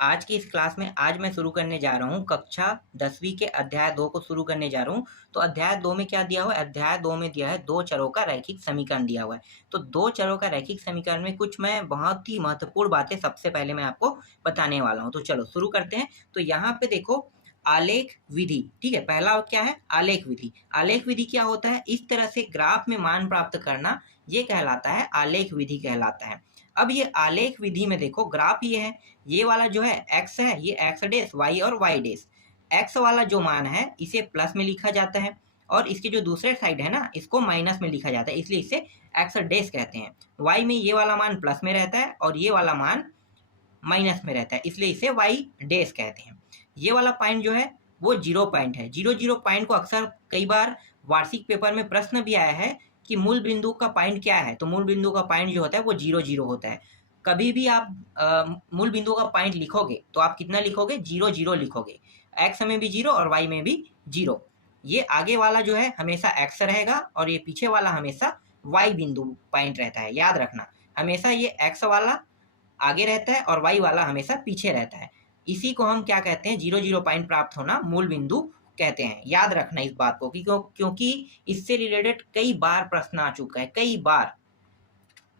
आज की इस क्लास में आज मैं शुरू करने जा रहा हूँ कक्षा 10वीं के अध्याय 2 को शुरू करने जा रहा हूँ। तो अध्याय 2 में क्या दिया हुआ है? अध्याय 2 में दिया है 2 चरों का रैखिक समीकरण दिया हुआ है। तो 2 चरों का रैखिक समीकरण में कुछ मैं बहुत ही महत्वपूर्ण बातें सबसे पहले मैं आपको बताने वाला हूँ। तो चलो शुरू करते हैं। तो यहाँ पे देखो आलेख विधि, ठीक है? पहला क्या है? आलेख विधि। आलेख विधि क्या होता है? इस तरह से ग्राफ में मान प्राप्त करना, ये कहलाता है आलेख विधि कहलाता है। अब ये आलेख विधि में देखो ग्राफ ये है, ये वाला जो है x है, ये x डैश y और y डैश। x वाला जो मान है इसे प्लस में लिखा जाता है और इसके जो दूसरे साइड है ना इसको माइनस में लिखा जाता है, इसलिए इसे x डैश कहते हैं। y में ये वाला मान प्लस में रहता है और ये वाला मान माइनस में रहता है, इसलिए इसे y डैश कहते हैं। ये वाला पॉइंट जो है वो 0 पॉइंट है। 0 पॉइंट को अक्सर कई बार वार्षिक पेपर में प्रश्न भी आया है कि मूल बिंदु का पॉइंट क्या है? तो मूल बिंदु का पॉइंट जो होता है वो 0 होता है। कभी भी आप मूल बिंदु का पॉइंट लिखोगे तो आप कितना लिखोगे? 0 लिखोगे। x में भी 0 और y में भी 0। ये आगे वाला जो है हमेशा x रहेगा और ये पीछे वाला हमेशा y बिंदु पॉइंट रहता है। याद रखना, हमेशा ये x वाला आगे रहता है और y वाला हमेशा पीछे रहता है। इसी को हम क्या कहते हैं? 0 पॉइंट प्राप्त होना मूल बिंदु कहते हैं। याद रखना इस बात को क्योंकि इससे रिलेटेड कई बार प्रश्न आ चुका है, कई बार।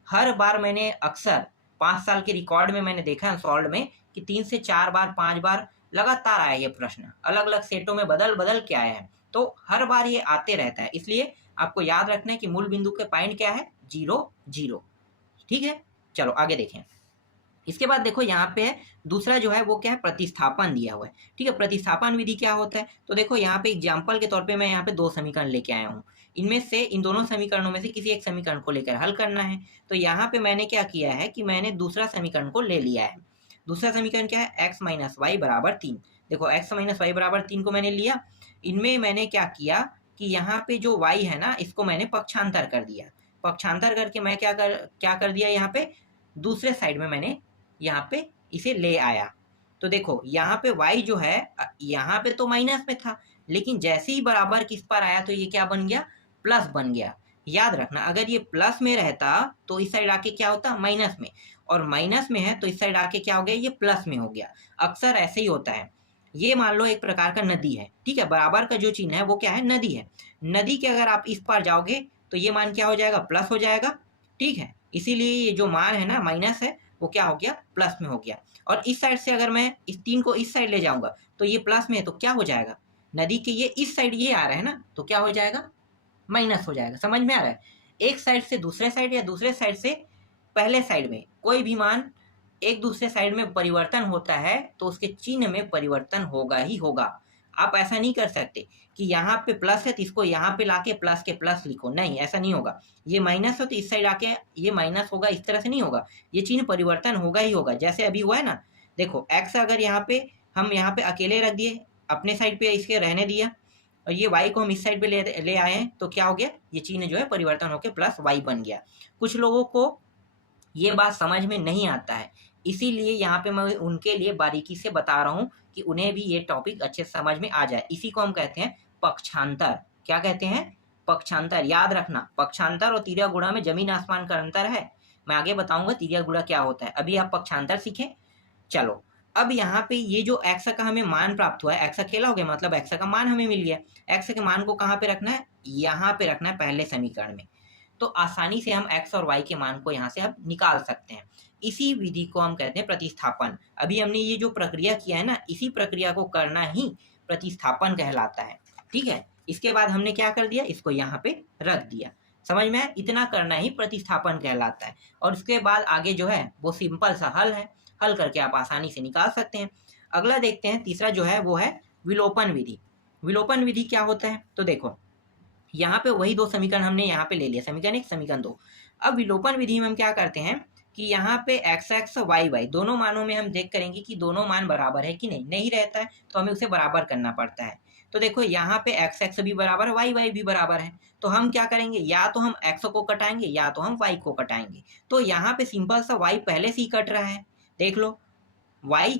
हर बार मैंने अक्सर 5 साल के रिकॉर्ड में मैंने देखा है सॉल्व में कि 3 से 4 बार 5 बार लगातार आया ये प्रश्न, अलग अलग सेटों में बदल बदल के आया है। तो हर बार ये आते रहता है, इसलिए आपको याद रखना है कि मूल बिंदु के पॉइंट क्या है? 0 ठीक है। चलो आगे देखें। इसके बाद देखो यहाँ पे दूसरा जो है वो क्या है? प्रतिस्थापन दिया हुआ है, ठीक है। प्रतिस्थापन विधि क्या होता है? तो देखो यहाँ पे एग्जाम्पल के तौर पे मैं यहाँ पे 2 समीकरण लेके आया हूँ। इनमें से इन दोनों समीकरणों में से किसी एक समीकरण को लेकर हल करना है। तो यहाँ पे मैंने क्या किया है कि मैंने दूसरा समीकरण को ले लिया है। दूसरा समीकरण क्या है? x माइनस वाई बराबर 3। देखो x माइनस वाई बराबर 3 को मैंने लिया। इनमें मैंने क्या किया कि यहाँ पे जो y है ना इसको मैंने पक्षांतर कर दिया। पक्षांतर करके मैं क्या कर दिया? यहाँ पे दूसरे साइड में मैंने यहाँ पे इसे ले आया। तो देखो यहाँ पे y जो है यहाँ पे तो माइनस में था, लेकिन जैसे ही बराबर किस पर आया तो ये क्या बन गया? प्लस बन गया। याद रखना, अगर ये प्लस में रहता तो इस साइड आके क्या होता? माइनस में, और माइनस में है तो इस साइड आके क्या हो गया? ये प्लस में हो गया। अक्सर ऐसे ही होता है। ये मान लो एक प्रकार का नदी है, ठीक है। बराबर का जो चिन्ह है वो क्या है? नदी है। नदी के अगर आप इस पार जाओगे तो ये मान क्या हो जाएगा? प्लस हो जाएगा, ठीक है। इसीलिए ये जो मान है ना माइनस है वो क्या हो गया? प्लस में हो गया। और इस साइड से अगर मैं इस 3 को इस साइड ले जाऊंगा तो ये प्लस में है तो क्या हो जाएगा? नदी के ये इस साइड ये आ रहा है ना तो क्या हो जाएगा? माइनस हो जाएगा। समझ में आ रहा है? एक साइड से दूसरे साइड या दूसरे साइड से पहले साइड में कोई भी मान एक दूसरे साइड में परिवर्तन होता है तो उसके चिन्ह में परिवर्तन होगा ही होगा। आप ऐसा नहीं कर सकते कि यहाँ पे प्लस है तो इसको यहाँ पे लाके प्लस के प्लस लिखो, नहीं, ऐसा नहीं होगा। ये माइनस हो तो इस साइड आके ये माइनस होगा, इस तरह से नहीं होगा। ये चिन्ह परिवर्तन होगा ही होगा, जैसे अभी हुआ है ना। देखो एक्स अगर यहाँ पे हम यहाँ पे अकेले रख दिए, अपने साइड पे इसके रहने दिया, और ये y को हम इस साइड पे ले आए हैं तो क्या हो गया? ये चिन्ह जो है परिवर्तन होकर प्लस y बन गया। कुछ लोगों को ये बात समझ में नहीं आता है, इसीलिए यहाँ पे मैं उनके लिए बारीकी से बता रहा हूँ कि उन्हें भी ये टॉपिक अच्छे से समझ में आ जाए। इसी को हम कहते हैं पक्षांतर। क्या कहते हैं? पक्षांतर। याद रखना, पक्षांतर और तिर्यक गुणा में जमीन आसमान का अंतर है। मैं आगे बताऊंगा तिर्यक गुणा क्या होता है, अभी आप पक्षांतर सीखें। चलो अब यहाँ पे ये जो x का हमें मान प्राप्त हुआ है, x अकेला हो गया मतलब x का मान हमें मिल गया। x के मान को कहाँ पे रखना है? यहाँ पे रखना है, पहले समीकरण में। तो आसानी से हम x और y के मान को यहाँ से हम निकाल सकते हैं। इसी विधि को हम कहते हैं प्रतिस्थापन। अभी हमने ये जो प्रक्रिया किया है ना, इसी प्रक्रिया को करना ही प्रतिस्थापन कहलाता है, ठीक है। इसके बाद हमने क्या कर दिया? इसको यहाँ पे रख दिया। समझ में आया? इतना करना ही प्रतिस्थापन कहलाता है। और उसके बाद आगे जो है वो सिंपल सा हल है, हल करके आप आसानी से निकाल सकते हैं। अगला देखते हैं, तीसरा जो है वो है विलोपन विधि। विलोपन विधि क्या होता है? तो देखो यहाँ पे वही 2 समीकरण हमने यहाँ पे ले लिया, समीकरण 1 समीकरण 2। अब विलोपन विधि में हम क्या करते हैं कि यहाँ पे x y दोनों मानों में हम देख करेंगे कि दोनों मान बराबर है कि नहीं। नहीं रहता है तो हमें उसे बराबर करना पड़ता है। तो देखो यहाँ पे x भी बराबर है, y भी बराबर है। तो हम क्या करेंगे? या तो हम x को कटाएंगे या तो हम y को कटाएंगे। तो यहाँ पे सिंपल सा y पहले से ही कट रहा है, देख लो। y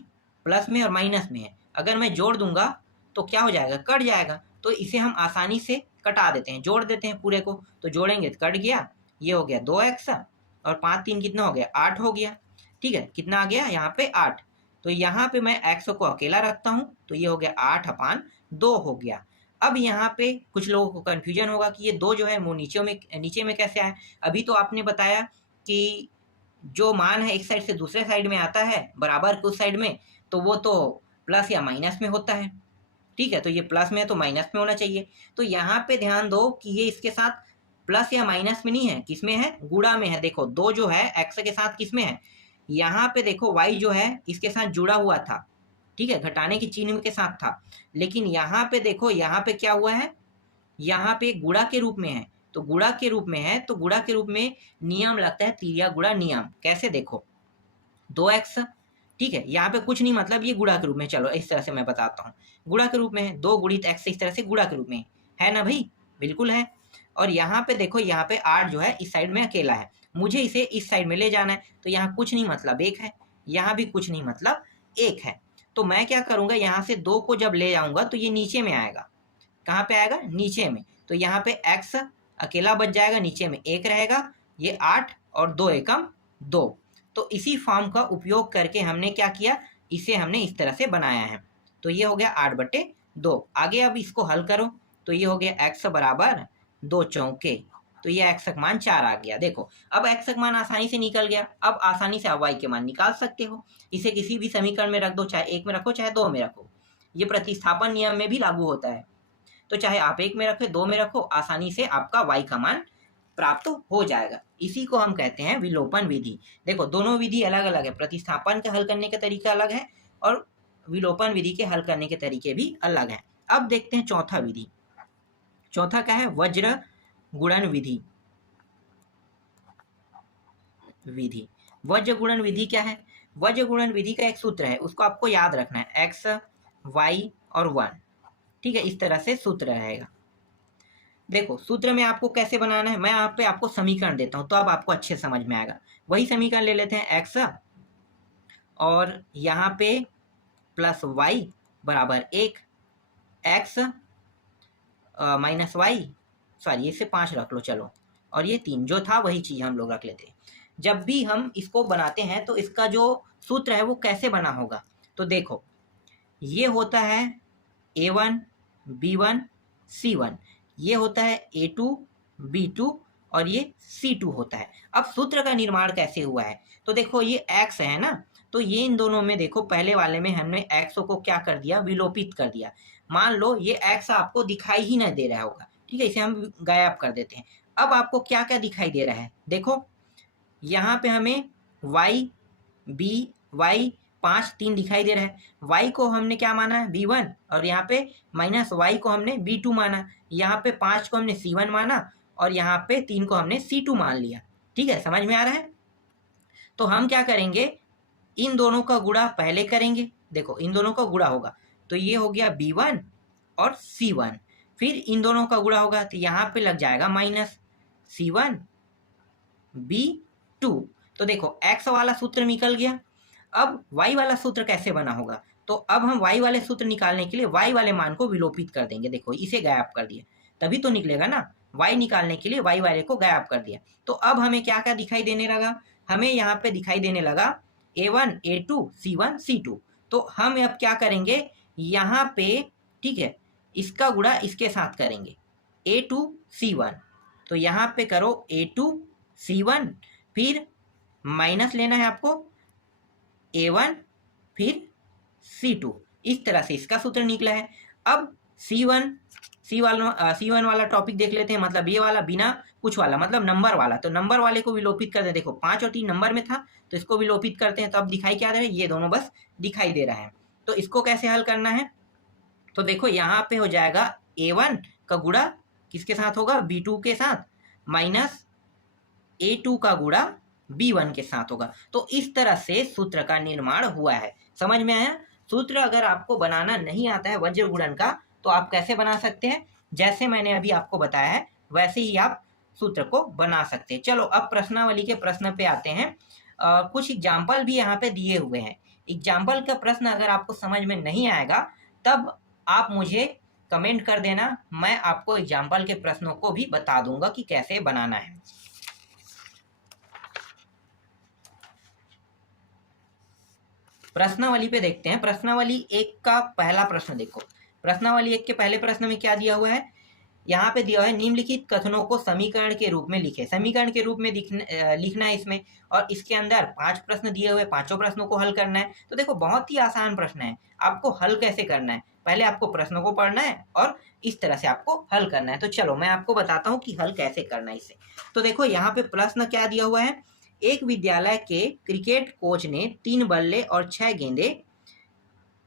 प्लस में और माइनस में है, अगर मैं जोड़ दूंगा तो क्या हो जाएगा? कट जाएगा। तो इसे हम आसानी से कटा देते हैं, जोड़ देते हैं पूरे को। तो जोड़ेंगे तो कट गया, ये हो गया 2x और 5 3 कितना हो गया? 8 हो गया, ठीक है। कितना आ गया यहाँ पे? 8। तो यहाँ पे मैं x को अकेला रखता हूँ, तो ये हो गया 8/2 हो गया। अब यहाँ पे कुछ लोगों को कन्फ्यूजन होगा कि ये 2 जो है वो नीचे में कैसे आए। अभी तो आपने बताया कि जो मान है एक साइड से दूसरे साइड में आता है बराबर के उस साइड में, तो वो तो प्लस या माइनस में होता है। ठीक है, तो ये प्लस में है तो माइनस में होना चाहिए। तो यहाँ पे ध्यान दो कि ये इसके साथ प्लस या माइनस में नहीं है, किसमें है, गुणा में है। देखो 2 जो है x के साथ किसमें है, यहाँ पे देखो y जो है इसके साथ जुड़ा हुआ था। ठीक है, घटाने की चिन्ह के साथ था, लेकिन यहाँ पे देखो यहाँ पे क्या हुआ है, यहाँ पे गुणा के रूप में है। तो गुणा के रूप में है तो गुणा के रूप में नियम लगता है तिर्या गुणा नियम। कैसे, देखो 2x, ठीक है, यहाँ पे कुछ नहीं, मतलब ये गुणा के रूप में। चलो इस तरह से मैं बताता हूँ, गुणा के रूप में है, 2 गुणित x इस तरह से गुणा के रूप में है ना भाई, बिल्कुल है। और यहाँ पे देखो यहाँ पे 8 जो है इस साइड में अकेला है, मुझे इसे इस साइड में ले जाना है, तो यहाँ कुछ नहीं मतलब 1 है, यहाँ भी कुछ नहीं मतलब 1 है। तो मैं क्या करूँगा, यहाँ से 2 को जब ले जाऊँगा तो ये नीचे में आएगा। कहाँ पे आएगा, नीचे में। तो यहाँ पे x अकेला बच जाएगा, नीचे में 1 रहेगा, ये 8 और 2 एकम 2। तो इसी फॉर्म का उपयोग करके हमने क्या किया, इसे हमने इस तरह से बनाया है। तो ये हो गया 8/2। आगे अब इसको हल करो, तो ये हो गया x बराबर 2 चौके, तो ये x का मान 4 आ गया। देखो अब x का मान आसानी से निकल गया। अब आसानी से आप y के मान निकाल सकते हो, इसे किसी भी समीकरण में रख दो, चाहे 1 में रखो चाहे 2 में रखो। ये प्रतिस्थापन नियम में भी लागू होता है, तो चाहे आप 1 में रखो 2 में रखो, आसानी से आपका y का मान प्राप्त हो जाएगा। इसी को हम कहते हैं विलोपन विधि। देखो दोनों विधि अलग अलग है, प्रतिस्थापन के हल करने के तरीका अलग है और विलोपन विधि के हल करने के तरीके भी अलग हैं। अब देखते हैं चौथा विधि। चौथा क्या है, वज्र गुणन विधि। वज्र गुणन विधि क्या है, वज्र गुणन विधि का एक सूत्र है, उसको आपको याद रखना है, x y और 1। ठीक है, इस तरह से सूत्र रहेगा। देखो सूत्र में आपको कैसे बनाना है, मैं यहाँ पे आपको समीकरण देता हूँ तो अब आपको अच्छे समझ में आएगा। वही समीकरण ले लेते हैं, x और यहाँ पे प्लस y बराबर 1, x माइनस y, सॉरी इसे 5 रख लो चलो, और ये 3 जो था वही चीज़ हम लोग रख लेते हैं। जब भी हम इसको बनाते हैं तो इसका जो सूत्र है वो कैसे बना होगा, तो देखो ये होता है a1 b1 c1, ये होता है a2 b2 और ये c2 होता है। अब सूत्र का निर्माण कैसे हुआ है, तो देखो ये x है ना, तो ये इन दोनों में देखो पहले वाले में हमने x को क्या कर दिया, विलोपित कर दिया। मान लो ये x आपको दिखाई ही नहीं दे रहा होगा, ठीक है, इसे हम गायब कर देते हैं। अब आपको क्या क्या दिखाई दे रहा है, देखो यहाँ पे हमें y b y 5 3 दिखाई दे रहा है। y को हमने क्या माना है, b1, और यहाँ पे माइनस y को हमने b2 माना। यहाँ पे 5 को हमने c1 माना और यहाँ पे 3 को हमने c2 मान लिया। ठीक है, समझ में आ रहा है। तो हम क्या करेंगे, इन दोनों का गुणा पहले करेंगे। देखो इन दोनों का गुणा होगा तो ये हो गया b1 और c1, फिर इन दोनों का गुणा होगा तो यहाँ पे लग जाएगा माइनस c1 b2। तो देखो x वाला सूत्र निकल गया। अब y वाला सूत्र कैसे बना होगा, तो अब हम y वाले सूत्र निकालने के लिए y वाले मान को विलोपित कर देंगे। देखो इसे गायब कर दिया, तभी तो निकलेगा ना, y निकालने के लिए y वाले को गायब कर दिया। तो अब हमें क्या क्या दिखाई देने लगा, हमें यहाँ पे दिखाई देने लगा a1 a2 c1 c2। तो हम अब क्या करेंगे, यहाँ पे ठीक है इसका गुणा इसके साथ करेंगे, a2 c1। तो यहाँ पे करो a2 c1, फिर माइनस लेना है आपको a1 फिर c2। इस तरह से इसका सूत्र निकला है। अब c1 वाला टॉपिक देख लेते हैं, मतलब ये वाला बिना कुछ वाला, मतलब नंबर वाला। तो नंबर वाले को विलोपित करते हैं। देखो 5 और 3 नंबर में था तो इसको विलोपित करते हैं, तो अब दिखाई क्या दे रहा है, ये दोनों बस दिखाई दे रहा है। तो इसको कैसे हल करना है, तो देखो यहाँ पे हो जाएगा a1 का गुणा किसके साथ होगा, b2 के साथ, माइनस a2 का गुणा b1 के साथ होगा। तो इस तरह से सूत्र का निर्माण हुआ है। समझ में आया। सूत्र अगर आपको बनाना नहीं आता है वज्र गुणन का, तो आप कैसे बना सकते हैं, जैसे मैंने अभी आपको बताया है वैसे ही आप सूत्र को बना सकते हैं। चलो अब प्रश्नावली के प्रश्न पे आते हैं। कुछ एग्जाम्पल भी यहाँ पे दिए हुए हैं। एग्जाम्पल का प्रश्न अगर आपको समझ में नहीं आएगा तब आप मुझे कमेंट कर देना, मैं आपको एग्जाम्पल के प्रश्नों को भी बता दूंगा कि कैसे बनाना है। प्रश्नावली पे देखते हैं। प्रश्नावली 1 का पहला प्रश्न देखो। प्रश्नावली 1 के पहले प्रश्न में क्या दिया हुआ है, यहाँ पे दिया है निम्नलिखित कथनों को समीकरण के रूप में लिखे। समीकरण के रूप में लिखना है इसमें, और इसके अंदर 5 प्रश्न दिए हुए, पांचों प्रश्नों को हल करना है। तो देखो बहुत ही आसान प्रश्न है, आपको हल कैसे करना है, पहले आपको प्रश्नों को पढ़ना है और इस तरह से आपको हल करना है। तो चलो मैं आपको बताता हूँ कि हल कैसे करना है इसे। तो देखो यहाँ पे प्रश्न क्या दिया हुआ है, एक विद्यालय के क्रिकेट कोच ने 3 बल्ले और 6 गेंदे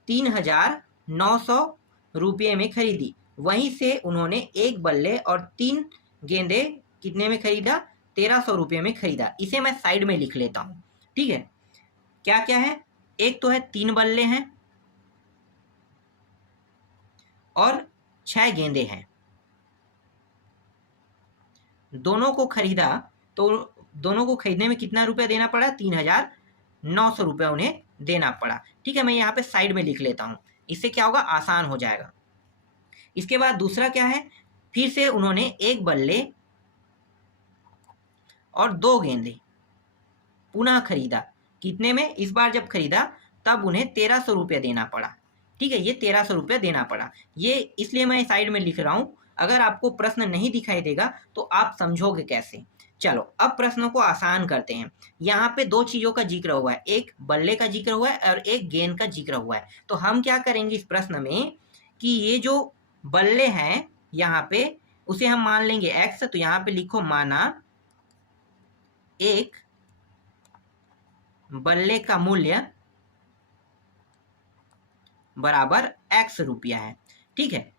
3,900 रुपये में खरीदी। वहीं से उन्होंने 1 बल्ले और 3 गेंदे कितने में खरीदा, 1,300 रुपये में खरीदा। इसे मैं साइड में लिख लेता हूँ, ठीक है। क्या क्या है, एक तो है 3 बल्ले हैं और 6 गेंदे हैं, दोनों को खरीदा। तो दोनों को खरीदने में कितना रुपया देना पड़ा, 3,900 रुपया उन्हें देना पड़ा, ठीक है। मैं यहाँ पे साइड में लिख लेता हूँ, इससे क्या होगा, आसान हो जाएगा। इसके बाद दूसरा क्या है, फिर से उन्होंने 1 बल्ले और 2 गेंदे पुनः खरीदा। कितने में, इस बार जब खरीदा तब उन्हें 1,300 रुपया देना पड़ा, ठीक है। ये 1,300 रुपया देना पड़ा, ये इसलिए मैं साइड में लिख रहा हूँ। अगर आपको प्रश्न नहीं दिखाई देगा तो आप समझोगे कैसे। चलो अब प्रश्नों को आसान करते हैं। यहाँ पे 2 चीजों का जिक्र हुआ है, एक बल्ले का जिक्र हुआ है और एक गेंद का जिक्र हुआ है। तो हम क्या करेंगे इस प्रश्न में कि ये जो बल्ले हैं यहाँ पे उसे हम मान लेंगे x। तो यहाँ पे लिखो माना एक बल्ले का मूल्य बराबर x रुपया है, ठीक है।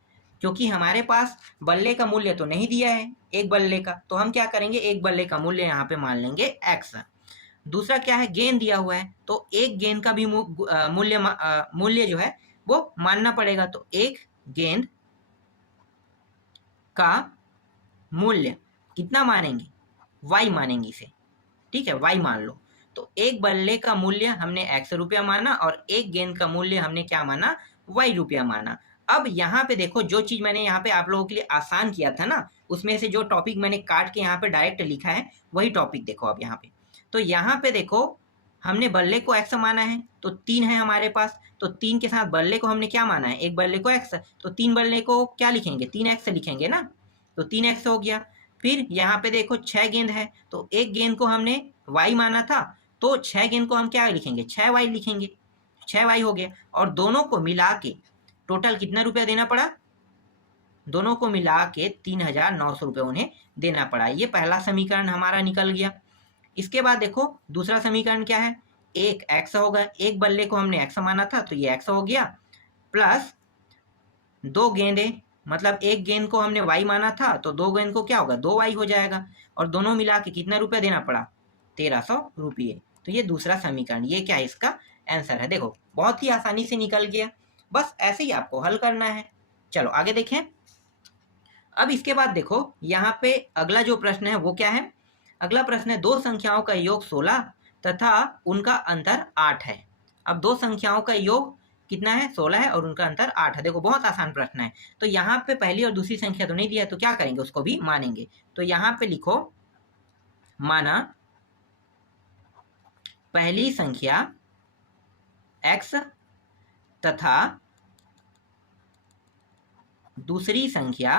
क्योंकि हमारे पास बल्ले का मूल्य तो नहीं दिया है एक बल्ले का, तो हम क्या करेंगे, एक बल्ले का मूल्य यहाँ पे मान लेंगे x। दूसरा क्या है, गेंद दिया हुआ है, तो एक गेंद का भी मूल्य जो है वो मानना पड़ेगा। तो एक गेंद का मूल्य कितना मानेंगे, y मानेंगे इसे, ठीक है, y मान लो। तो एक बल्ले का मूल्य हमने x रुपया माना और एक गेंद का मूल्य हमने क्या माना, y रुपया माना। अब यहाँ पे देखो, जो चीज मैंने यहाँ पे आप लोगों के लिए आसान किया था ना, उसमें से जो टॉपिक मैंने काट के यहाँ पे डायरेक्ट लिखा है वही टॉपिक देखो अब यहाँ पे। तो यहाँ पे देखो हमने बल्ले को x माना है, तो 3 है हमारे पास, तो 3 के साथ बल्ले को हमने क्या माना है, एक बल्ले को x, तो 3 बल्ले को क्या लिखेंगे, 3x लिखेंगे ना, तो 3x हो गया। फिर यहाँ पे देखो 6 गेंद है, तो एक गेंद को हमने y माना था, तो 6 गेंद को हम क्या लिखेंगे, 6y लिखेंगे, 6y हो गया। और दोनों को मिला के टोटल कितना रुपया देना पड़ा, दोनों को मिला के 3,900 रुपये उन्हें देना पड़ा। ये पहला समीकरण हमारा निकल गया। इसके बाद देखो दूसरा समीकरण क्या है, एक x होगा, एक बल्ले को हमने x माना था तो ये x हो गया, प्लस 2 गेंदे, मतलब एक गेंद को हमने y माना था तो 2 गेंद को क्या होगा, 2y हो जाएगा। और दोनों मिला के कितना रुपया देना पड़ा, 1,300 रुपये। तो ये दूसरा समीकरण, ये क्या है, इसका आंसर है। देखो बहुत ही आसानी से निकल गया, बस ऐसे ही आपको हल करना है। चलो आगे देखें। अब इसके बाद देखो यहाँ पे अगला जो प्रश्न है वो क्या है, अगला प्रश्न है 2 संख्याओं का योग 16 तथा उनका अंतर 8 है। अब 2 संख्याओं का योग कितना है, 16 है और उनका अंतर 8 है। देखो बहुत आसान प्रश्न है। तो यहाँ पे पहली और दूसरी संख्या तो नहीं दिया है, तो क्या करेंगे, उसको भी मानेंगे। तो यहाँ पे लिखो माना पहली संख्या x तथा दूसरी संख्या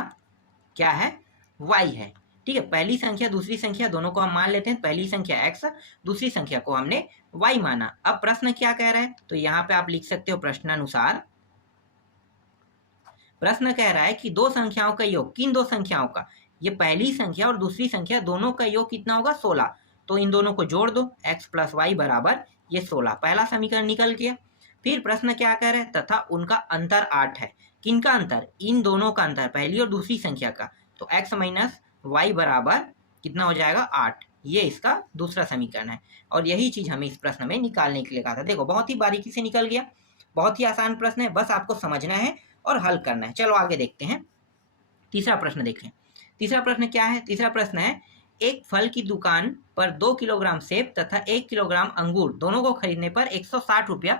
क्या है, y है, ठीक है। पहली संख्या दूसरी संख्या दोनों को हम मान लेते हैं, पहली संख्या x, दूसरी संख्या को हमने y माना। अब प्रश्न क्या कह रहा है, तो यहाँ पे आप लिख सकते हो प्रश्नानुसार। प्रश्न कह रहा है कि 2 संख्याओं का योग, किन 2 संख्याओं का, ये पहली संख्या और दूसरी संख्या दोनों का योग कितना होगा, 16। तो इन दोनों को जोड़ दो, x प्लस y बराबर ये 16, पहला समीकरण निकल गया। फिर प्रश्न क्या कह रहे हैं, तथा उनका अंतर 8 है। किनका अंतर, इन दोनों का अंतर, पहली और दूसरी संख्या का। तो x माइनस y बराबर कितना हो जाएगा, 8। ये इसका दूसरा समीकरण है और यही चीज हमें इस प्रश्न में निकालने के लिए कहा था। देखो बहुत ही बारीकी से निकल गया, बहुत ही आसान प्रश्न है, बस आपको समझना है और हल करना है। चलो आगे देखते हैं, तीसरा प्रश्न देखें। तीसरा प्रश्न क्या है, तीसरा प्रश्न है एक फल की दुकान पर 2 किलोग्राम सेब तथा 1 किलोग्राम अंगूर दोनों को खरीदने पर 160 रुपया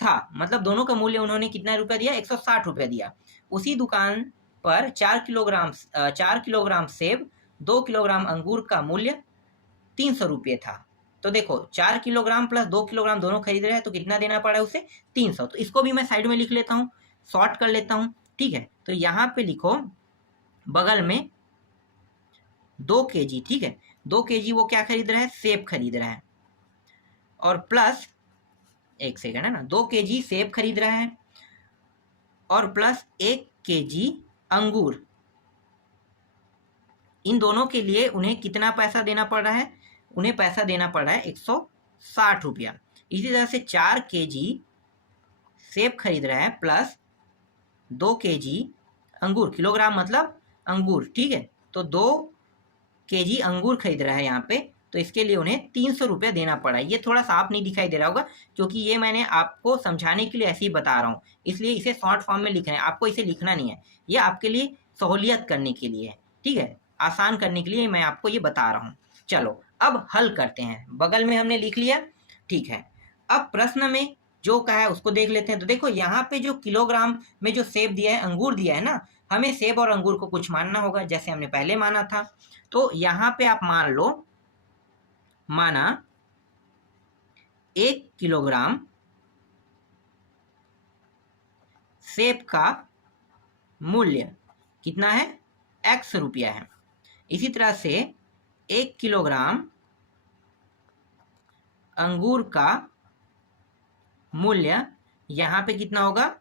था। मतलब दोनों का मूल्य उन्होंने कितना रुपया दिया, 160 रुपया दिया। उसी दुकान पर 4 किलोग्राम सेब 2 किलोग्राम अंगूर का मूल्य 300 रुपये था। तो देखो 4 किलोग्राम प्लस 2 किलोग्राम दोनों खरीद रहे हैं, तो कितना देना पड़ा है उसे 300। तो इसको भी मैं साइड में लिख लेता हूँ, शॉर्ट कर लेता हूँ, ठीक है। तो यहाँ पे लिखो बगल में 2 kg, ठीक है, 2 kg वो क्या खरीद रहा है, सेब खरीद रहा है, और प्लस, एक सेकंड है ना, 2 kg सेब खरीद रहा है और प्लस 1 kg अंगूर। इन दोनों के लिए उन्हें कितना पैसा देना पड़ रहा है, उन्हें पैसा देना पड़ रहा है 160 रुपया। इसी तरह से 4 kg सेब खरीद रहा है प्लस 2 kg अंगूर, किलोग्राम मतलब अंगूर, ठीक है, तो 2 kg अंगूर खरीद रहा है यहाँ पे, तो इसके लिए उन्हें 300 रुपया देना पड़ा। ये थोड़ा साफ नहीं दिखाई दे रहा होगा, क्योंकि ये मैंने आपको समझाने के लिए ऐसे ही बता रहा हूँ, इसलिए इसे शॉर्ट फॉर्म में लिख रहे हैं, आपको इसे लिखना नहीं है, ये आपके लिए सहूलियत करने के लिए है, ठीक है, आसान करने के लिए मैं आपको ये बता रहा हूँ। चलो अब हल करते हैं, बगल में हमने लिख लिया, ठीक है। अब प्रश्न में जो कहा है उसको देख लेते हैं। तो देखो यहाँ पे जो किलोग्राम में जो सेब दिया है, अंगूर दिया है ना, हमें सेब और अंगूर को कुछ मानना होगा, जैसे हमने पहले माना था। तो यहाँ पे आप मान लो, माना 1 किलोग्राम सेब का मूल्य कितना है, x रुपया है। इसी तरह से 1 किलोग्राम अंगूर का मूल्य यहाँ पे कितना होगा,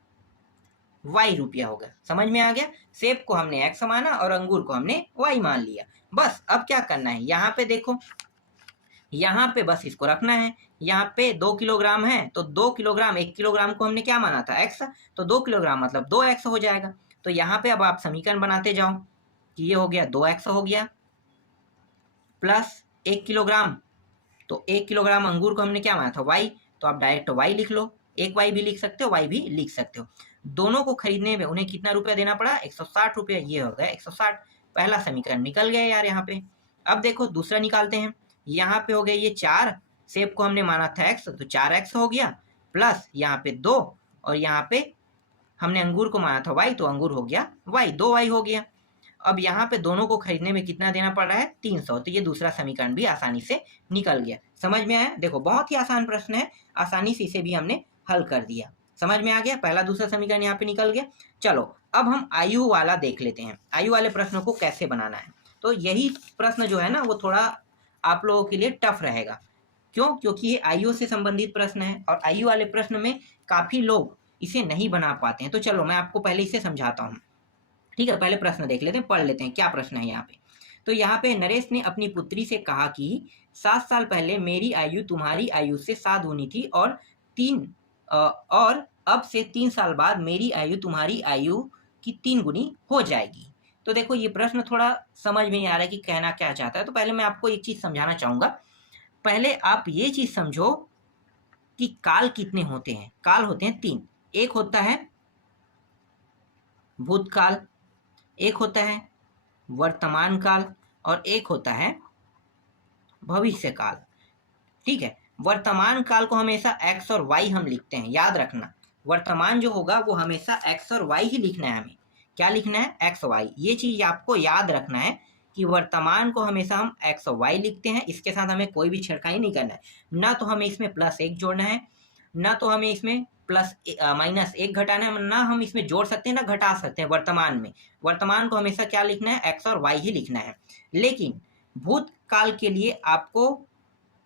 y रुपया होगा। समझ में आ गया, सेब को हमने x माना और अंगूर को हमने y मान लिया। बस अब क्या करना है, यहाँ पे देखो, यहाँ पे बस इसको रखना है। यहाँ पे 2 किलोग्राम है, तो 2 किलोग्राम, 1 किलोग्राम को हमने क्या माना था, x, तो 2 किलोग्राम मतलब 2x हो जाएगा। तो यहाँ पे अब आप समीकरण बनाते जाओ कि ये हो गया 2x हो गया, प्लस 1 किलोग्राम, तो 1 किलोग्राम अंगूर को हमने क्या माना था, y, तो आप डायरेक्ट y लिख लो, एक y भी लिख सकते हो, y भी लिख सकते हो। दोनों को खरीदने में उन्हें कितना रुपया देना पड़ा, 160 रुपया, ये हो गया 160। पहला समीकरण निकल गया यार यहाँ पे। अब देखो दूसरा निकालते हैं। यहाँ पे हो गया ये 4, सेब को हमने माना था x, तो 4x हो गया, प्लस यहाँ पे 2, और यहाँ पे हमने अंगूर को माना था y, तो अंगूर हो गया y, 2y हो गया। अब यहाँ पे दोनों को खरीदने में कितना देना पड़ रहा है, 300। तो ये दूसरा समीकरण भी आसानी से निकल गया। समझ में आया, देखो बहुत ही आसान प्रश्न है, आसानी से इसे भी हमने हल कर दिया। समझ में आ गया, पहला दूसरा समीकरण यहाँ पे निकल गया। चलो अब हम आयु वाला देख लेते हैं, आयु वाले प्रश्नों को कैसे बनाना है। तो यही प्रश्न जो है ना, वो थोड़ा आप लोगों के लिए टफ रहेगा। क्यों, क्योंकि ये आयु से संबंधित प्रश्न है, और आयु वाले प्रश्न में काफी लोग इसे नहीं बना पाते हैं। तो चलो मैं आपको पहले इसे समझाता हूँ, ठीक है। पहले प्रश्न देख लेते हैं, पढ़ लेते हैं क्या प्रश्न है यहाँ पे। तो यहाँ पे नरेश ने अपनी पुत्री से कहा कि 7 साल पहले मेरी आयु तुम्हारी आयु से 7 गुनी थी, और अब से 3 साल बाद मेरी आयु तुम्हारी आयु की 3 गुनी हो जाएगी। तो देखो ये प्रश्न थोड़ा समझ में नहीं आ रहा है कि कहना क्या चाहता है। तो पहले मैं आपको एक चीज समझाना चाहूंगा। पहले आप ये चीज समझो कि काल कितने होते हैं। काल होते हैं 3। एक होता है भूतकाल, एक होता है वर्तमान काल, और एक होता है भविष्य काल, ठीक है। वर्तमान काल को हमेशा x और y हम लिखते हैं, याद रखना। वर्तमान जो होगा वो हमेशा x और y ही लिखना है, हमें क्या लिखना है, x y। ये चीज आपको याद रखना है कि वर्तमान को हमेशा हम x और y लिखते हैं, इसके साथ हमें कोई भी छिड़काई नहीं करना है। ना तो हमें इसमें +1 जोड़ना है, ना तो हमें इसमें -1 घटाना है, ना हम इसमें जोड़ सकते हैं ना घटा सकते हैं। वर्तमान को हमेशा क्या लिखना है, x और y ही लिखना है। लेकिन भूतकाल के लिए आपको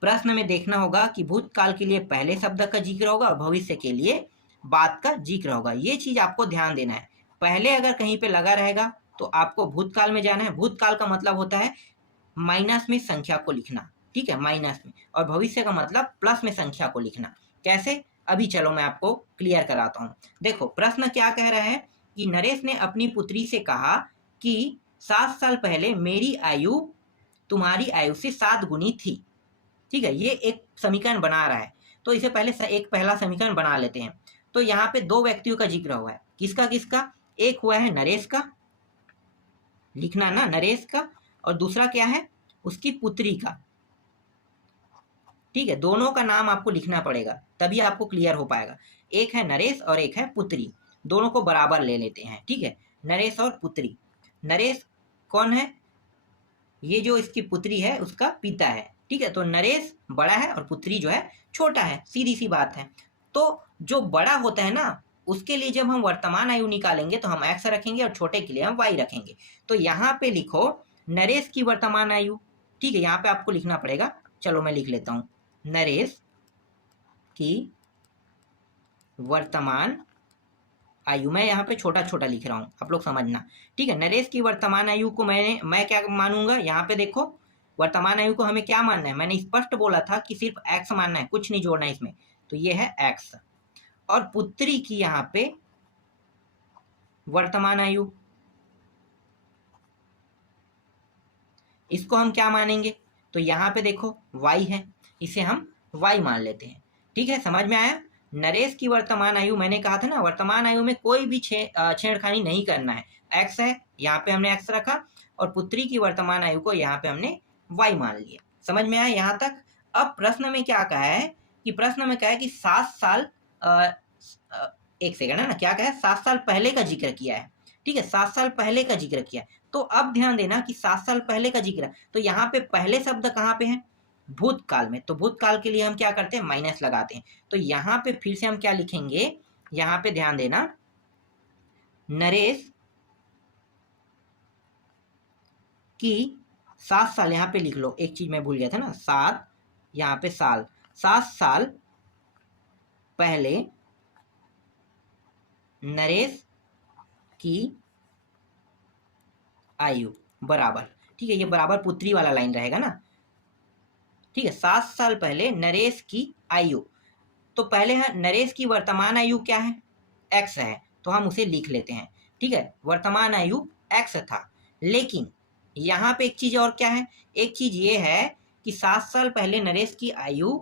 प्रश्न में देखना होगा कि भूतकाल के लिए पहले शब्द का जिक्र होगा और भविष्य के लिए बाद का जिक्र होगा। ये चीज आपको ध्यान देना है। पहले अगर कहीं पे लगा रहेगा तो आपको भूतकाल में जाना है। भूतकाल का मतलब होता है माइनस में संख्या को लिखना, ठीक है, माइनस में, और भविष्य का मतलब प्लस में संख्या को लिखना। कैसे, अभी चलो मैं आपको क्लियर कराता हूँ। देखो प्रश्न क्या कह रहा है कि नरेश ने अपनी पुत्री से कहा कि 7 साल पहले मेरी आयु तुम्हारी आयु से 7 गुनी थी, ठीक है। ये एक समीकरण बना रहा है, तो इसे पहले एक पहला समीकरण बना लेते हैं। तो यहाँ पे 2 व्यक्तियों का जिक्र हुआ है, किसका किसका, एक हुआ है नरेश का, लिखना ना नरेश का, और दूसरा क्या है, उसकी पुत्री का, ठीक है। दोनों का नाम आपको लिखना पड़ेगा, तभी आपको क्लियर हो पाएगा। एक है नरेश और एक है पुत्री, दोनों को बराबर ले लेते हैं, ठीक है, नरेश और पुत्री। नरेश कौन है, ये जो इसकी पुत्री है उसका पिता है, ठीक है, तो नरेश बड़ा है और पुत्री जो है छोटा है, सीधी सी बात है। तो जो बड़ा होता है ना, उसके लिए जब हम वर्तमान आयु निकालेंगे तो हम x रखेंगे और छोटे के लिए हम y रखेंगे। तो यहाँ पे लिखो नरेश की वर्तमान आयु। ठीक है, यहाँ पे आपको लिखना पड़ेगा, चलो मैं लिख लेता हूँ, नरेश की वर्तमान आयु। मैं यहाँ पे छोटा छोटा लिख रहा हूँ, आप लोग समझना। ठीक है, नरेश की वर्तमान आयु को मैं क्या मानूंगा, यहाँ पे देखो वर्तमान आयु को हमें क्या मानना है, मैंने स्पष्ट बोला था कि सिर्फ x मानना है, कुछ नहीं जोड़ना है इसमें, तो ये है x। और पुत्री की यहाँ पे वर्तमान आयु, इसको हम क्या मानेंगे, तो यहाँ पे देखो y है, इसे हम y मान लेते हैं। ठीक है, समझ में आया। नरेश की वर्तमान आयु, मैंने कहा था ना वर्तमान आयु में कोई भी छेड़खानी नहीं करना है, x है, यहाँ पे हमने x रखा, और पुत्री की वर्तमान आयु को यहाँ पे हमने y मान लिया। समझ में आया यहाँ तक। अब प्रश्न में क्या कहा है कि प्रश्न में कहा है कि 7 साल एक सेकंड है ना, क्या कहा है, 7 साल पहले का जिक्र किया है। ठीक है, 7 साल पहले का जिक्र किया है। तो अब ध्यान देना कि 7 साल पहले का जिक्र, तो यहाँ पे पहले शब्द कहाँ पे है, भूतकाल में। तो भूतकाल के लिए हम क्या करते हैं, माइनस लगाते हैं। तो यहाँ पे फिर से हम क्या लिखेंगे, यहाँ पे ध्यान देना, नरेश की 7 साल, यहाँ पे लिख लो, एक चीज मैं भूल गया था ना, 7 यहाँ पे साल, 7 साल पहले नरेश की आयु बराबर। ठीक है, ये बराबर पुत्री वाला लाइन रहेगा ना। ठीक है, 7 साल पहले नरेश की आयु, तो पहले है नरेश की वर्तमान आयु क्या है, x है, तो हम उसे लिख लेते हैं। ठीक है, वर्तमान आयु x था, लेकिन यहाँ पे एक चीज और क्या है, एक चीज ये है कि 7 साल पहले नरेश की आयु,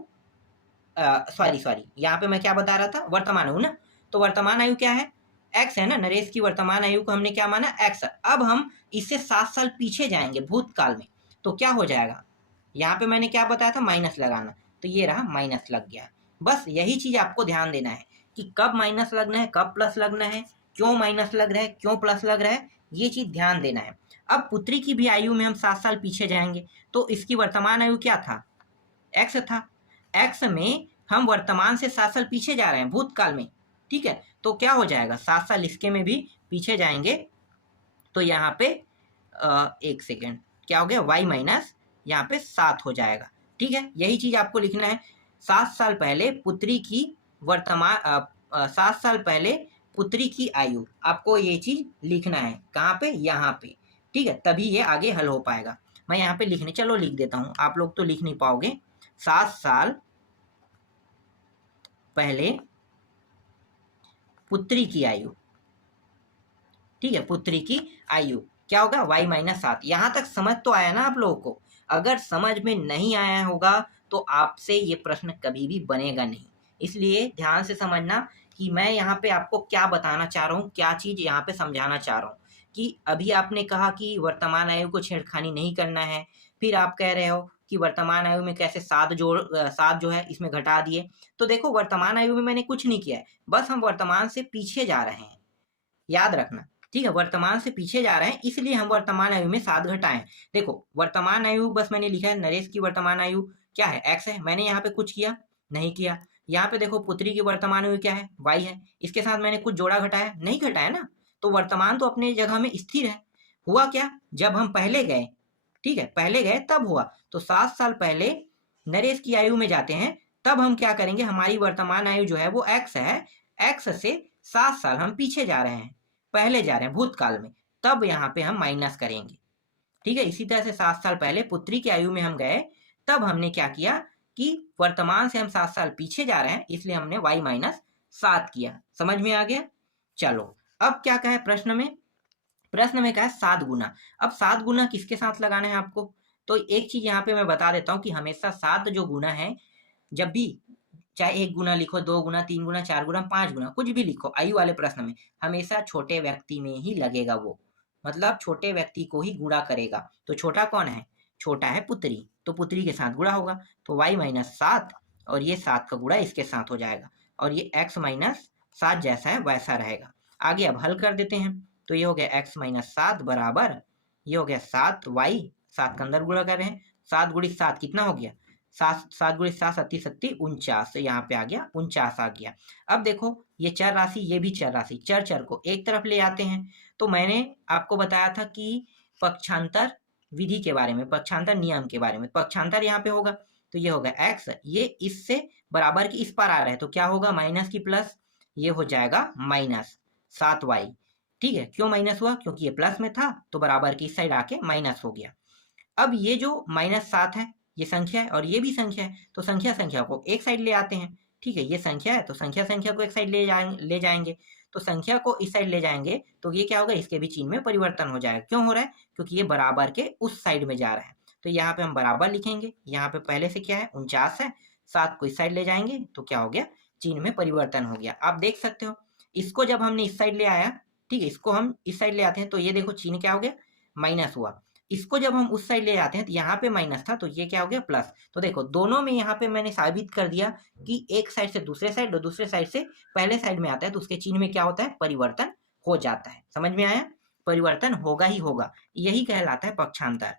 सॉरी यहाँ पे मैं क्या बता रहा था, वर्तमान आयु ना, तो वर्तमान आयु क्या है, x है ना, नरेश की वर्तमान आयु को हमने क्या माना, x। अब हम इससे 7 साल पीछे जाएंगे भूतकाल में, तो क्या हो जाएगा, यहाँ पे मैंने क्या बताया था, माइनस लगाना, तो ये रहा माइनस लग गया। बस यही चीज आपको ध्यान देना है कि कब माइनस लगना है, कब प्लस लगना है, क्यों माइनस लग रहा है, क्यों प्लस लग रहा है, ये चीज ध्यान देना है। अब पुत्री की भी आयु में हम 7 साल पीछे जाएंगे, तो इसकी वर्तमान आयु क्या था, x था, x में हम वर्तमान से 7 साल पीछे जा रहे हैं भूतकाल में। ठीक है, तो क्या हो जाएगा, 7 साल इसके में भी पीछे जाएंगे, तो यहाँ पे एक सेकेंड, क्या हो गया, y माइनस यहाँ पे 7 हो जाएगा। ठीक है, यही चीज आपको लिखना है, 7 साल पहले पुत्री की वर्तमान 7 साल पहले पुत्री की आयु, आपको ये चीज लिखना है, कहाँ पे, यहाँ पे। ठीक है, तभी ये आगे हल हो पाएगा। मैं यहाँ पे लिखने, चलो लिख देता हूँ, आप लोग तो लिख नहीं पाओगे। 7 साल पहले पुत्री की आयु, ठीक है, पुत्री की आयु क्या होगा, y माइनस 7। यहाँ तक समझ तो आया ना आप लोगों को। अगर समझ में नहीं आया होगा तो आपसे ये प्रश्न कभी भी बनेगा नहीं। इसलिए ध्यान से समझना कि मैं यहाँ पे आपको क्या बताना चाह रहा हूँ, क्या चीज यहाँ पे समझाना चाह रहा हूँ। कि अभी आपने कहा कि वर्तमान आयु को छेड़खानी नहीं करना है, फिर आप कह रहे हो कि वर्तमान आयु में कैसे 7 जो है इसमें घटा दिए। तो देखो वर्तमान आयु में मैंने कुछ नहीं किया है, बस हम वर्तमान से पीछे जा रहे हैं, याद रखना। ठीक है, वर्तमान से पीछे जा रहे हैं, इसलिए हम वर्तमान आयु में 7 घटाएं। देखो वर्तमान आयु बस मैंने लिखा है, नरेश की वर्तमान आयु क्या है, x है, मैंने यहाँ पे कुछ किया नहीं किया। यहाँ पे देखो पुत्री की वर्तमान आयु क्या है, y है, इसके साथ मैंने कुछ जोड़ा घटाया नहीं, घटाया ना, तो वर्तमान तो अपने जगह में स्थिर है। हुआ क्या, जब हम पहले गए, ठीक है, पहले गए तब हुआ, तो 7 साल पहले नरेश की आयु में जाते हैं, तब हम क्या करेंगे, हमारी वर्तमान आयु जो है वो x है, x से 7 साल हम पीछे जा रहे हैं, पहले जा रहे हैं भूतकाल में, तब यहाँ पे हम माइनस करेंगे। ठीक है, इसी तरह से 7 साल पहले पुत्री की आयु में हम गए, तब हमने क्या किया कि वर्तमान से हम 7 साल पीछे जा रहे हैं, इसलिए हमने y माइनस 7 किया। समझ में आ गया। चलो अब क्या कहा है प्रश्न में, प्रश्न में कहा है 7 गुना। अब 7 गुना किसके साथ लगाना है आपको, तो एक चीज यहाँ पे मैं बता देता हूँ कि हमेशा 7 जो गुना है, जब भी चाहे 1 गुना लिखो, 2 गुना, 3 गुना, 4 गुना, 5 गुना, कुछ भी लिखो, आयु वाले प्रश्न में हमेशा छोटे व्यक्ति में ही लगेगा, वो मतलब छोटे व्यक्ति को ही गुणा करेगा। तो छोटा कौन है, छोटा है पुत्री, तो पुत्री के साथ गुणा होगा, तो y माइनस 7 और ये 7 का गुणा इसके साथ हो जाएगा, और ये x माइनस 7 जैसा है वैसा रहेगा। आगे अब हल कर देते हैं, तो ये हो गया x माइनस 7 बराबर, ये हो गया 7y, 7 का अंदर गुणा कर रहे हैं, 7 गुणित 7 कितना हो गया, 7 गुणित 7 सत्ती सत्ती 49, तो यहाँ पे आ गया 49 आ गया। अब देखो ये चर राशि, ये भी चर राशि, चर को एक तरफ ले आते हैं। तो मैंने आपको बताया था कि पक्षांतर विधि के बारे में, पक्षांतर नियम के बारे में। पक्षांतर यहाँ पे होगा तो ये होगा x, ये इससे बराबर की इस पर आ रहा है तो क्या होगा, माइनस की प्लस, ये हो जाएगा -7y। ठीक है, क्यों माइनस हुआ, क्योंकि ये प्लस में था तो बराबर की इस साइड आके माइनस हो गया। अब ये जो -7 है ये संख्या है और ये भी संख्या है, तो संख्या को एक साइड ले आते हैं। ठीक है, ये संख्या है तो संख्या को एक साइड ले जाएंगे, तो संख्या को इस साइड ले जाएंगे तो ये क्या होगा, इसके भी चिन्ह में परिवर्तन हो जाएगा। क्यों हो रहा है, क्योंकि ये बराबर के उस साइड में जा रहा है। तो यहाँ पे हम बराबर लिखेंगे, यहाँ पे पहले से क्या है 49 है, 7 को इस साइड ले जाएंगे तो क्या हो गया, चिन्ह में परिवर्तन हो गया। आप देख सकते हो इसको जब हमने इस साइड ले आया, ठीक है, इसको हम इस साइड ले आते हैं तो ये देखो चिन्ह क्या हो गया, माइनस हुआ। इसको जब हम उस साइड ले आते हैं तो यहाँ पे माइनस था तो ये क्या हो गया प्लस। तो देखो दोनों में यहाँ पे मैंने साबित कर दिया कि एक साइड से दूसरे साइड और दूसरे साइड से पहले साइड में आता है तो उसके चिन्ह में क्या होता है, परिवर्तन हो जाता है। समझ में आया, परिवर्तन होगा ही होगा, यही कहलाता है पक्षांतर।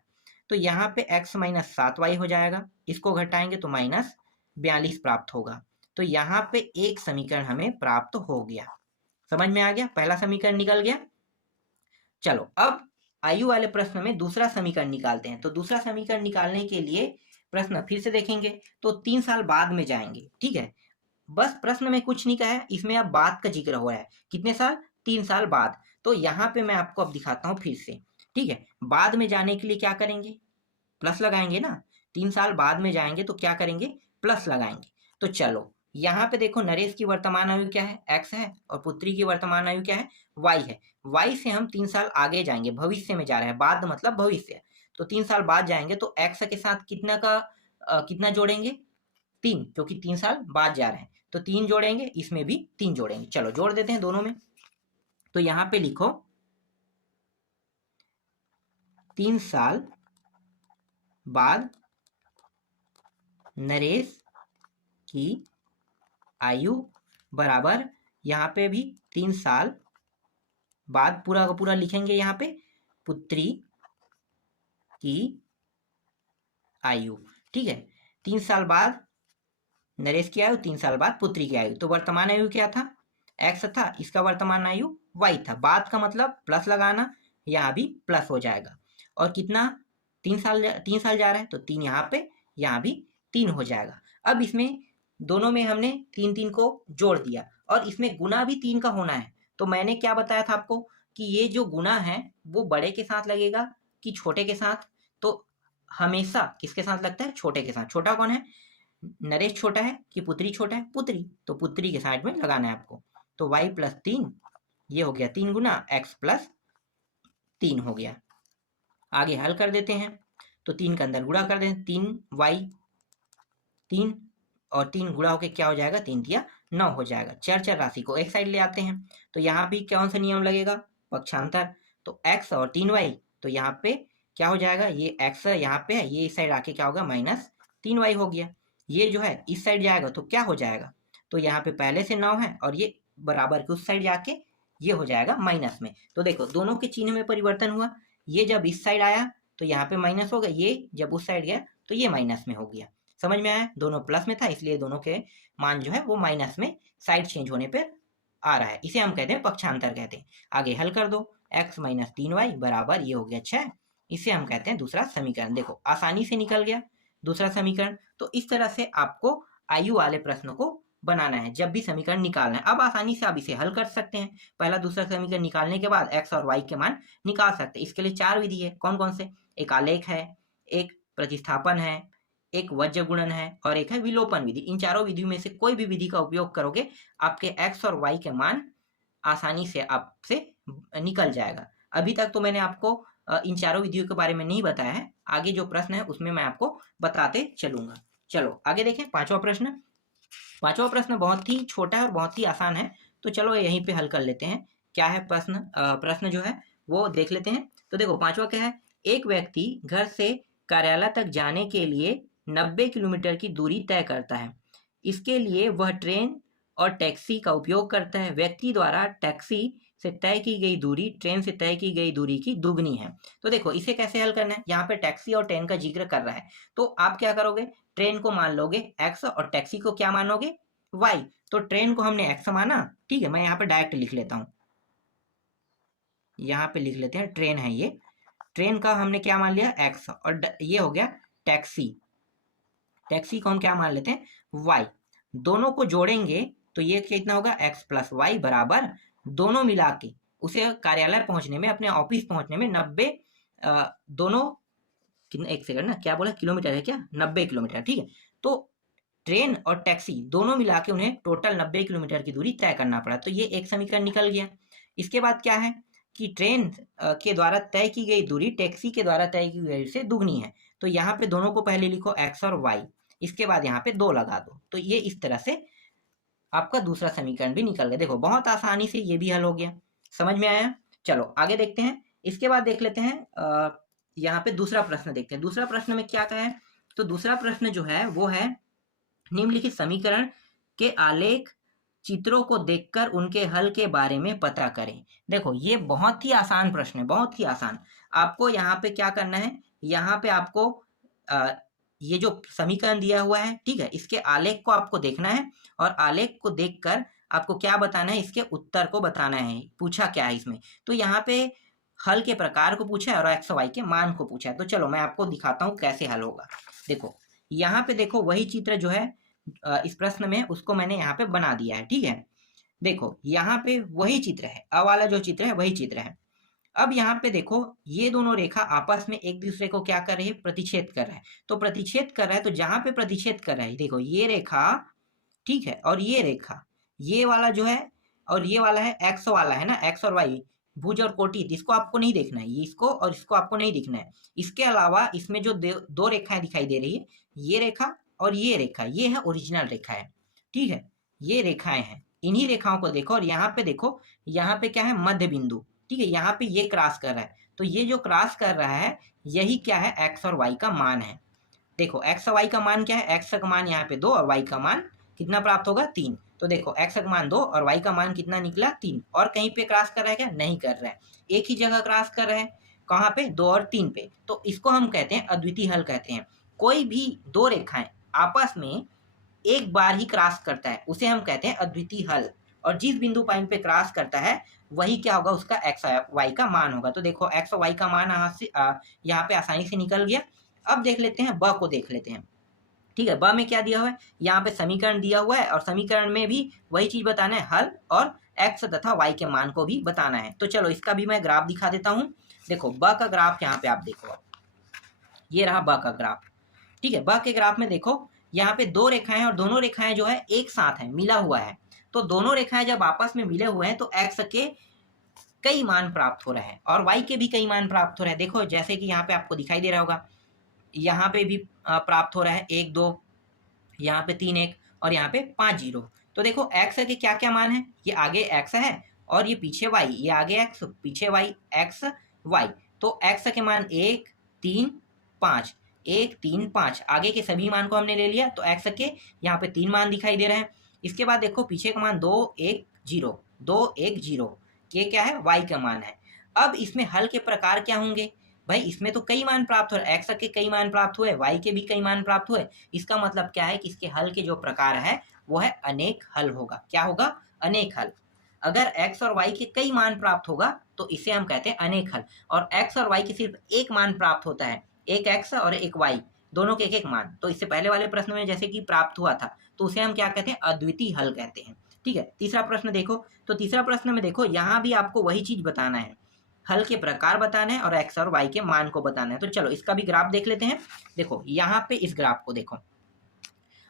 तो यहाँ पे x - 7y हो जाएगा, इसको घटाएंगे तो -42 प्राप्त होगा। तो यहाँ पे एक समीकरण हमें प्राप्त हो गया। समझ में आ गया, पहला समीकरण निकल गया। चलो अब आयु वाले प्रश्न में दूसरा समीकरण निकालते हैं। तो दूसरा समीकरण निकालने के लिए प्रश्न फिर से देखेंगे तो 3 साल बाद में जाएंगे। ठीक है, बस प्रश्न में कुछ नहीं कहा है, इसमें अब बाद का जिक्र हो रहा है, कितने साल, 3 साल बाद। तो यहाँ पे मैं आपको अब दिखाता हूँ फिर से। ठीक है, बाद में जाने के लिए क्या करेंगे, प्लस लगाएंगे ना। 3 साल बाद में जाएंगे तो क्या करेंगे, प्लस लगाएंगे। तो चलो यहाँ पे देखो नरेश की वर्तमान आयु क्या है, x है, और पुत्री की वर्तमान आयु क्या है, y है। y से हम 3 साल आगे जाएंगे, भविष्य में जा रहे हैं, बाद मतलब भविष्य। तो 3 साल बाद जाएंगे तो x के साथ कितना जोड़ेंगे, 3, क्योंकि 3 साल बाद जा रहे हैं तो 3 जोड़ेंगे, इसमें भी 3 जोड़ेंगे। चलो जोड़ देते हैं दोनों में। तो यहाँ पे लिखो 3 साल बाद नरेश की आयु बराबर, यहाँ पे भी 3 साल बाद पूरा का पूरा लिखेंगे, यहाँ पे पुत्री की आयु। ठीक है, 3 साल बाद नरेश की आयु, 3 साल बाद पुत्री की आयु। तो वर्तमान आयु क्या था, x था, इसका वर्तमान आयु y था। बाद का मतलब प्लस लगाना, यहाँ भी प्लस हो जाएगा। और कितना, 3 साल जा रहा है तो 3 यहाँ पे, यहाँ भी 3 हो जाएगा। अब इसमें दोनों में हमने 3 को जोड़ दिया और इसमें गुना भी 3 का होना है। तो मैंने क्या बताया था आपको कि ये जो गुना है वो बड़े के साथ लगेगा कि छोटे के साथ। तो हमेशा किसके साथ लगता है, छोटे के साथ। छोटा कौन है, नरेश छोटा है कि पुत्री छोटा है, पुत्री। तो पुत्री के साइड में लगाना है आपको। तो y + 3, ये हो गया 3 गुना x + 3 हो गया। आगे हल कर देते हैं तो 3 के अंदर गुणा कर दें, 3y 3 और 3 गुणा होके क्या हो जाएगा, 3 × 9 हो जाएगा। चर राशि को एक साइड ले आते हैं तो यहाँ भी कौन सा नियम लगेगा, पक्षांतर। तो x और 3y, तो यहाँ पे क्या हो जाएगा, ये x यहाँ पे है, ये इस साइड आके क्या होगा, -3y हो गया। ये जो है इस साइड जाएगा तो क्या हो जाएगा, तो यहाँ पे पहले से 9 है और ये बराबर के उस साइड जाके ये हो जाएगा माइनस में। तो देखो दोनों के चिन्ह में परिवर्तन हुआ, ये जब इस साइड आया तो यहाँ पे माइनस हो गया, ये जब उस साइड गया तो ये माइनस में हो गया। समझ में आया, दोनों प्लस में था इसलिए दोनों के मान जो है वो माइनस में साइड चेंज होने पे आ रहा है, इसे हम कहते हैं पक्षांतर कहते हैं। आगे हल कर दो, x - 3y बराबर ये हो गया 6, इसे हम कहते हैं दूसरा समीकरण। देखो आसानी से निकल गया दूसरा समीकरण। तो इस तरह से आपको आयु वाले प्रश्नों को बनाना है जब भी समीकरण निकालना है। अब आसानी से आप इसे हल कर सकते हैं। पहला दूसरा समीकरण निकालने के बाद x और y के मान निकाल सकते हैं। इसके लिए 4 विधि है, कौन कौन से, एक आलेख है, एक प्रतिस्थापन है, एक वज्र गुणन है और एक है विलोपन विधि। इन चारों विधियों में से कोई भी विधि का उपयोग करोगे आपके x और y के मान आसानी से आपसे निकल जाएगा। अभी तक तो मैंने आपको इन चारों विधियों के बारे में नहीं बताया है, आगे जो प्रश्न है उसमें मैं आपको बताते चलूंगा। चलो आगे देखें, पांचवा प्रश्न बहुत ही छोटा है और बहुत ही आसान है। तो चलो यहीं पे हल कर लेते हैं। क्या है प्रश्न जो है वो देख लेते हैं। तो देखो पांचवा क्या है, एक व्यक्ति घर से कार्यालय तक जाने के लिए 90 किलोमीटर की दूरी तय करता है। इसके लिए वह ट्रेन और टैक्सी का उपयोग करता है। व्यक्ति द्वारा टैक्सी से तय की गई दूरी ट्रेन से तय की गई दूरी की दुगनी है। तो देखो इसे कैसे हल करना है, यहाँ पे टैक्सी और ट्रेन का जिक्र कर रहा है, तो आप क्या करोगे, ट्रेन को मान लोगे x और टैक्सी को क्या मानोगे y। तो ट्रेन को हमने x माना, ठीक है, मैं यहाँ पे डायरेक्ट लिख लेता हूँ, यहाँ पे लिख लेते हैं ट्रेन है ये, ट्रेन का हमने क्या मान लिया x, और ये हो गया टैक्सी, टैक्सी को हम क्या मान लेते हैं y। दोनों को जोड़ेंगे तो ये कितना होगा x प्लस वाई बराबर, दोनों मिला के उसे कार्यालय पहुंचने में, अपने ऑफिस पहुंचने में 90 दोनों, एक सेकंड ना, क्या बोला किलोमीटर है क्या, 90 किलोमीटर, ठीक है। तो ट्रेन और टैक्सी दोनों मिला के उन्हें टोटल 90 किलोमीटर की दूरी तय करना पड़ा, तो ये एक समीकरण निकल गया। इसके बाद क्या है कि ट्रेन के द्वारा तय की गई दूरी टैक्सी के द्वारा तय की गई से दुगनी है, तो यहाँ पे दोनों को पहले लिखो x और y, इसके बाद यहाँ पे 2 लगा दो, तो ये इस तरह से आपका दूसरा समीकरण भी निकल गया। देखो बहुत आसानी से ये भी हल हो गया, समझ में आया। चलो आगे देखते हैं। इसके बाद देख लेते हैं यहाँ पे दूसरा प्रश्न देखते हैं। दूसरा प्रश्न में क्या कहा है, तो दूसरा प्रश्न जो है वो है निम्नलिखित समीकरण के आलेख चित्रों को देखकर उनके हल के बारे में पता करें। देखो ये बहुत ही आसान प्रश्न है, बहुत ही आसान। आपको यहाँ पे क्या करना है, यहाँ पे आपको ये जो समीकरण दिया हुआ है, ठीक है, इसके आलेख को आपको देखना है और आलेख को देखकर आपको क्या बताना है, इसके उत्तर को बताना है, पूछा क्या है इसमें। तो यहाँ पे हल के प्रकार को पूछा है और एक्स वाई के मान को पूछा है। तो चलो मैं आपको दिखाता हूँ कैसे हल होगा। देखो यहाँ पे देखो वही चित्र जो है इस प्रश्न में, उसको मैंने यहाँ पे बना दिया है, ठीक है। देखो यहाँ पे वही चित्र है, अ वाला जो चित्र है वही चित्र है। अब यहाँ पे देखो ये दोनों रेखा आपस में एक दूसरे को क्या कर रही है, प्रतिच्छेद कर रहा है। तो प्रतिच्छेद कर रहा है, तो जहां पे प्रतिच्छेद कर रहा है, देखो ये रेखा, ठीक है, और ये रेखा, ये वाला जो है और ये वाला है एक्स वाला है ना, एक्स और वाई, भुज और कोटि, इसको आपको नहीं देखना है, इसको और इसको आपको नहीं दिखना है। इसके अलावा इसमें जो दो रेखाएं दिखाई दे रही है, ये रेखा और ये रेखा, ये है ओरिजिनल रेखा है, ठीक है, ये रेखाएं हैं, इन्हीं रेखाओं को देखो। और यहाँ पे देखो, यहाँ पे क्या है, मध्य बिंदु, ठीक है, यहाँ पे ये क्रॉस कर रहा है, तो ये जो क्रॉस कर रहा है यही क्या है, एक्स और वाई का मान है। देखो एक्स और वाई का मान क्या है, एक्स का मान यहाँ पे 2 और वाई का मान कितना प्राप्त होगा, 3। तो देखो एक्स का मान 2 और वाई का मान कितना निकला, 3। और कहीं पे क्रॉस कर रहा है क्या, नहीं कर रहा है, एक ही जगह क्रॉस कर रहे हैं, कहाँ पे, 2 और 3 पे। तो इसको हम कहते हैं अद्वितीय हल कहते हैं। कोई भी दो रेखाएं आपस में एक बार ही क्रॉस करता है उसे हम कहते हैं अद्वितीय हल, और जिस बिंदु पॉइंट पे क्रॉस करता है वही क्या होगा, उसका एक्स वाई का मान होगा। तो देखो एक्स और वाई का मान यहाँ पे आसानी से निकल गया। अब देख लेते हैं ब को, देख लेते हैं, ठीक है। ब में क्या दिया हुआ है, यहाँ पे समीकरण दिया हुआ है और समीकरण में भी वही चीज बताना है, हल और एक्स तथा वाई के मान को भी बताना है। तो चलो इसका भी मैं ग्राफ दिखा देता हूँ। देखो ब का ग्राफ यहाँ पे आप देखो, ये रहा ब का ग्राफ, ठीक है। ब के ग्राफ में देखो यहाँ पे दो रेखाएं और दोनों रेखाएं जो है एक साथ है, मिला हुआ है। तो दोनों रेखाएं जब आपस में मिले हुए हैं तो एक्स के कई मान प्राप्त हो रहे हैं और वाई के भी कई मान प्राप्त हो रहे हैं। देखो जैसे कि यहाँ पे आपको दिखाई दे रहा होगा, यहाँ पे भी प्राप्त हो रहा है 1 2, यहाँ पे 3 1 और यहाँ पे 5 0। तो देखो एक्स के क्या क्या मान है, ये आगे एक्स है और ये पीछे वाई, ये आगे एक्स पीछे वाई, एक्स वाई। तो एक्स के मान 1 3 5, 1 3 5, आगे के सभी मान को हमने ले लिया, तो एक्स के यहाँ पे 3 मान दिखाई दे रहे हैं। इसके बाद देखो पीछे का मान 2 1 0, 2 1 0, ये क्या है, वाई का मान है। अब इसमें हल के प्रकार क्या होंगे, भाई इसमें तो कई मान प्राप्त हो रहे, एक्स के कई मान प्राप्त हुए, वाई के भी कई मान प्राप्त हुए। इसका मतलब क्या है कि इसके हल के जो प्रकार है वो है अनेक हल होगा। क्या होगा, अनेक हल। अगर एक्स और वाई के कई मान प्राप्त होगा तो इसे हम कहते हैं अनेक हल। और एक्स और वाई के सिर्फ एक मान प्राप्त होता है, एक एक्स और एक वाई, दोनों के एक एक मान। तो इससे पहले वाले प्रश्न में जैसे कि प्राप्त हुआ था, तो उसे हम क्या कहते हैं, अद्वितीय हल कहते हैं, ठीक है। तीसरा प्रश्न देखो, तो तीसरा प्रश्न में देखो यहाँ भी आपको वही चीज बताना है, हल के प्रकार बताना है और एक्स और वाई के मान को बताना है। तो चलो इसका भी ग्राफ देख लेते हैं। देखो यहाँ पे इस ग्राफ को देखो,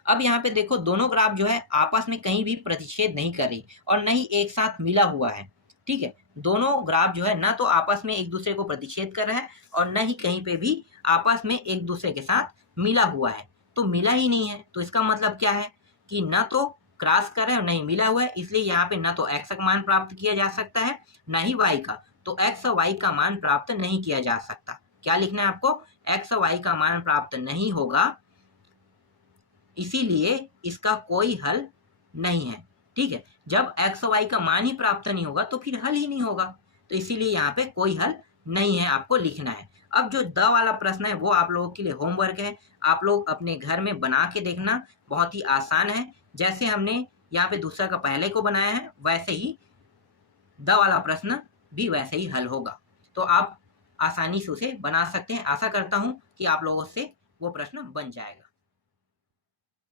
अब यहाँ पे देखो दोनों ग्राफ जो है आपस में कहीं भी प्रतिच्छेद नहीं कर रही और न ही एक साथ मिला हुआ है, ठीक है। दोनों ग्राफ जो है ना तो आपस में एक दूसरे को प्रतिच्छेद कर रहा है और न ही कहीं पे भी आपस में एक दूसरे के साथ मिला हुआ है। तो मिला ही नहीं है, तो इसका मतलब क्या है कि ना तो क्रॉस कर रहे हैं और नहीं मिला हुआ है, इसलिए यहाँ पे ना तो एक्स का मान प्राप्त किया जा सकता है ना ही वाई का। तो एक्स और वाई का मान प्राप्त नहीं किया जा सकता। क्या लिखना है आपको, एक्स और वाई का मान प्राप्त नहीं होगा, इसीलिए इसका कोई हल नहीं है, ठीक है, जब एक्स और वाई का मान ही प्राप्त नहीं होगा तो फिर हल ही नहीं होगा, तो इसीलिए यहाँ पे कोई हल नहीं है, आपको लिखना है। अब जो द वाला प्रश्न है वो आप लोगों के लिए होमवर्क है, आप लोग अपने घर में बना के देखना, बहुत ही आसान है। जैसे हमने यहाँ पे दूसरा का पहले को बनाया है वैसे ही द वाला प्रश्न भी वैसे ही हल होगा, तो आप आसानी से उसे बना सकते हैं। आशा करता हूँ कि आप लोगों से वो प्रश्न बन जाएगा।